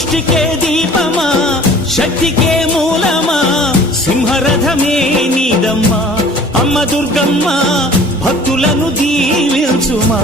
సృష్టికే దీపమా శక్తికే మూలమా సింహరథమే నీదమ్మా అమ్మ దుర్గమ్మ భక్తులను దీవించుమా